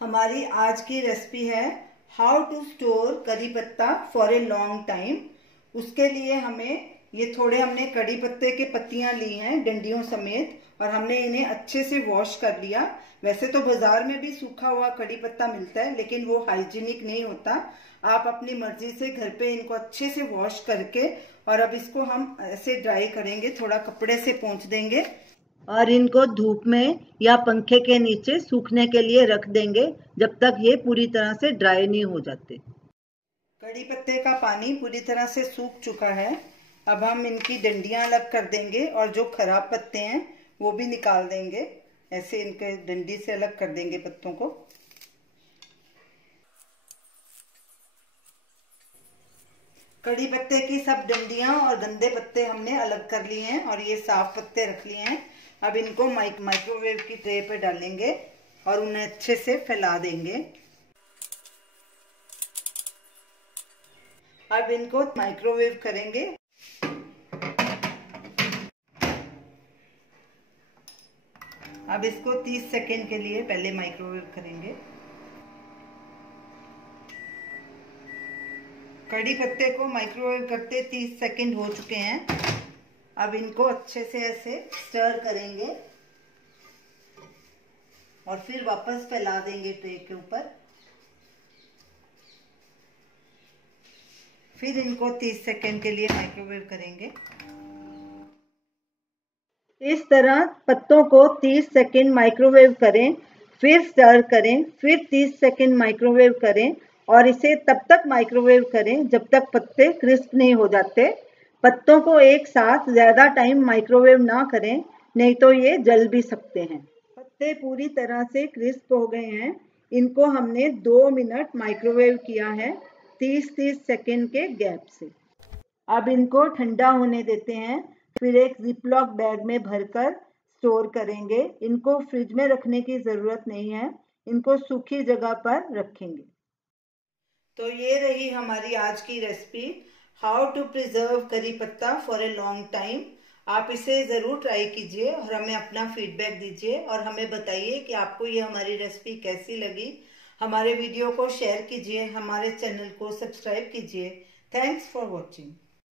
हमारी आज की रेसिपी है हाउ टू स्टोर करी पत्ता फॉर ए लॉन्ग टाइम। उसके लिए हमने कड़ी पत्ते के पत्तियां ली हैं डंडियों समेत, और हमने इन्हें अच्छे से वॉश कर लिया। वैसे तो बाजार में भी सूखा हुआ कड़ी पत्ता मिलता है, लेकिन वो हाइजीनिक नहीं होता। आप अपनी मर्जी से घर पे इनको अच्छे से वॉश करके, और अब इसको हम ऐसे ड्राई करेंगे, थोड़ा कपड़े से पोंछ देंगे और इनको धूप में या पंखे के नीचे सूखने के लिए रख देंगे जब तक ये पूरी तरह से ड्राई नहीं हो जाते। कड़ी पत्ते का पानी पूरी तरह से सूख चुका है। अब हम इनकी डंडियां अलग कर देंगे और जो खराब पत्ते हैं वो भी निकाल देंगे। ऐसे इनके डंडी से अलग कर देंगे पत्तों को। कड़ी पत्ते की सब डंडियां और गंदे पत्ते हमने अलग कर लिए हैं और ये साफ पत्ते रख लिए हैं। अब इनको माइक्रोवेव की ट्रे पे डालेंगे और उन्हें अच्छे से फैला देंगे। अब इनको माइक्रोवेव करेंगे। अब इसको 30 सेकेंड के लिए पहले माइक्रोवेव करेंगे। कड़ी पत्ते को माइक्रोवेव करते 30 सेकेंड हो चुके हैं। अब इनको अच्छे से ऐसे स्टर करेंगे और फिर वापस फैला देंगे ट्रे के ऊपर। फिर इनको 30 सेकेंड के लिए माइक्रोवेव करेंगे। इस तरह पत्तों को 30 सेकेंड माइक्रोवेव करें, फिर स्टर करें, फिर 30 सेकेंड माइक्रोवेव करें और इसे तब तक माइक्रोवेव करें जब तक पत्ते क्रिस्प नहीं हो जाते। पत्तों को एक साथ ज़्यादा टाइम माइक्रोवेव ना करें, नहीं तो ये जल भी सकते हैं। पत्ते पूरी तरह से क्रिस्प हो गए हैं। इनको हमने 2 मिनट माइक्रोवेव किया है 30-30 सेकेंड के गैप से। अब इनको ठंडा होने देते हैं, फिर एक जिपलॉक बैग में भरकर स्टोर करेंगे। इनको फ्रिज में रखने की ज़रूरत नहीं है, इनको सूखी जगह पर रखेंगे। तो ये रही हमारी आज की रेसिपी, हाउ टू प्रिजर्व करी पत्ता फॉर ए लॉन्ग टाइम। आप इसे ज़रूर ट्राई कीजिए और हमें अपना फीडबैक दीजिए और हमें बताइए कि आपको ये हमारी रेसिपी कैसी लगी। हमारे वीडियो को शेयर कीजिए, हमारे चैनल को सब्सक्राइब कीजिए। Thanks for watching.